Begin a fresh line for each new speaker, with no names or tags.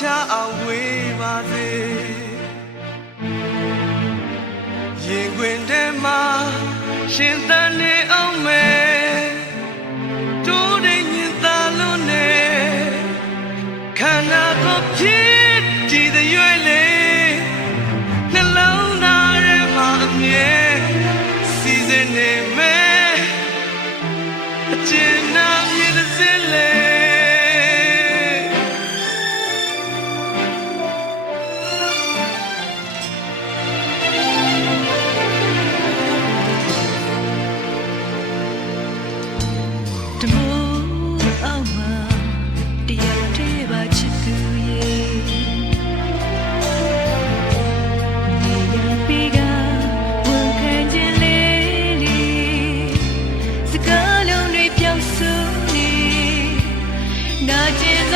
ချအောင်ဝေးပါစေရင်ခွင်ထဲမှာရှင်သန်နေအောင်မယ်